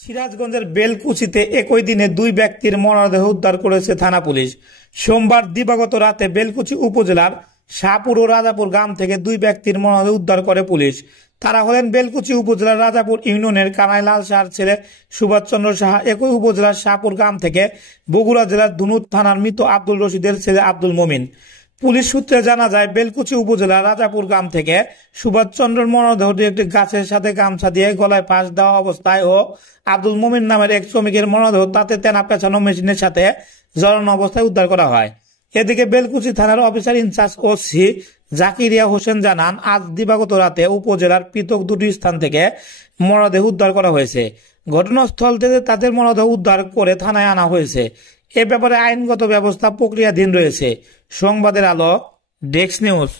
সিরাজগঞ্জের বেলকুচিতে একই দিনে দুই ব্যক্তির মরদেহ উদ্ধার করেছে থানা পুলিশ। সোমবার দিবাগত রাতে বেলকুচি উপজেলার শাহপুর ও রাজাপুর গ্রাম থেকে দুই ব্যক্তির মরদেহ উদ্ধার করে পুলিশ। তারা হলেন বেলকুচি উপজেলার রাজাপুর ইউনিয়নের কানাই লাল শাহর ছেলে সুভাষচন্দ্র সাহা, একই উপজেলার শাহপুর গ্রাম থেকে বগুড়া জেলার ধুনুট থানার মৃত আব্দুল রশিদের ছেলে আব্দুল মমিন। পুলিশ সূত্রে জানা যায়, বেলকুচি উপজেলার রাজাপুর গ্রাম থেকে সুভাষচন্দ্রের মরদেহটি একটি গাছের সাথে গামছা দিয়ে গলায় ফাঁস দেওয়া অবস্থায় ও আব্দুল মমিন নামের এক শ্রমিকের মরদেহ তাতে তেনা পেঁচানো মেশিনের সাথে জড়ানো অবস্থায় উদ্ধার করা হয়। এদিকে বেলকুচি থানার officer in charge OC Zakiriya Hossain জানান, আজ দিবাগত রাতে উপজেলার পৃথক দুটি স্থান থেকে মরদেহ উদ্ধার করা হয়েছে। ঘটনাস্থল থেকে তাদের মরদেহ উদ্ধার করে থানায় আনা হয়েছে। এ ব্যাপারে আইনগত ব্যবস্থা প্রক্রিয়াধীন রয়েছে। সংবাদের আলো, ডেস্ক নিউজ।